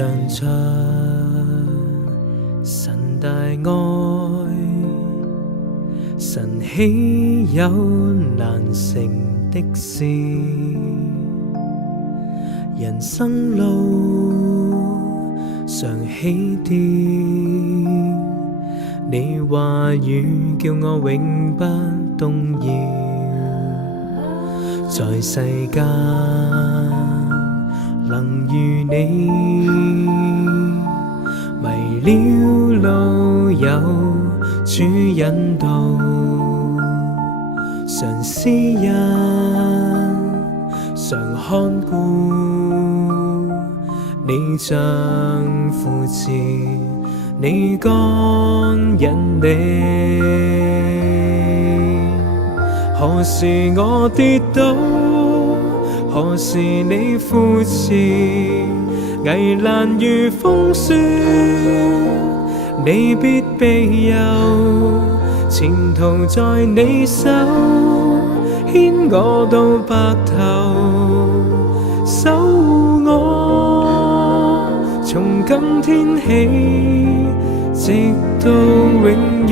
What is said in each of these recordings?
唱出神大愛，神豈有難成的事？人生路常起跌，你話語叫我永不動搖。在世間能如你，迷了路有主引導，常施恩常看顧，你像扶持，你干引領。何時我跌倒，何時你扶持，危難如風雪，你必庇佑，前途在你手，牽我到白頭，守護我，從今天起，直到永遠。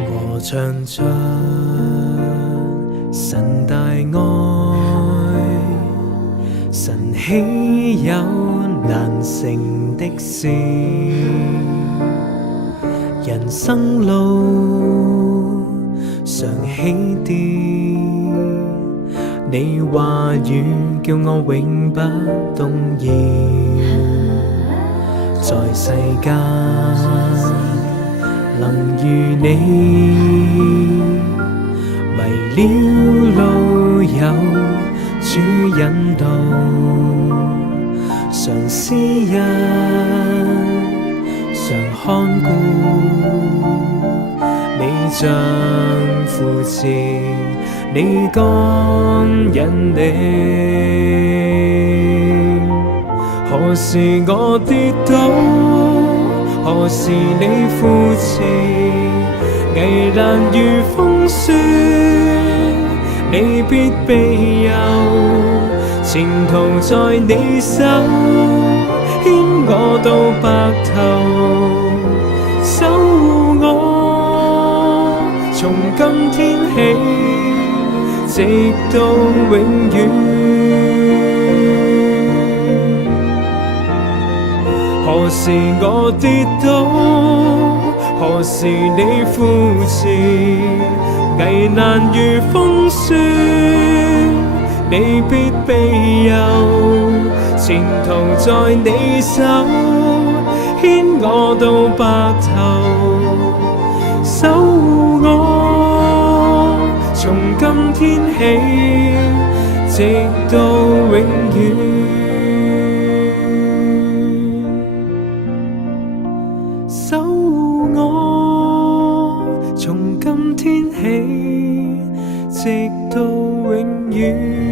我唱出神大愛，神豈有難成的事？人生路常起跌，你話語叫我永不動搖。在世間能如你，迷了路有主引導，常施恩常看顧，你像扶持，你干引領。何時我跌倒，何時你扶持，危難如風雪，你必庇佑，前途在你手，牽我到白頭，守護我，從今天起，直到永遠。何時我跌倒，何時你扶持，危難如風雪，你必庇佑，前途在你手，牽我到白頭，守護我，從今天起，直到永遠。守護我，從今天起，直到永遠。